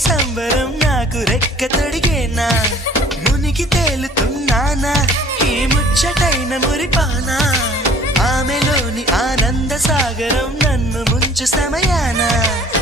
సంబరం నాకు రెక్క తొడిగేనా మునిగి తేలుతున్నానా ఈ ముచ్చటైన మురిపానా ఆమెలోని ఆనంద సాగరం నన్ను ముంచు సమయానా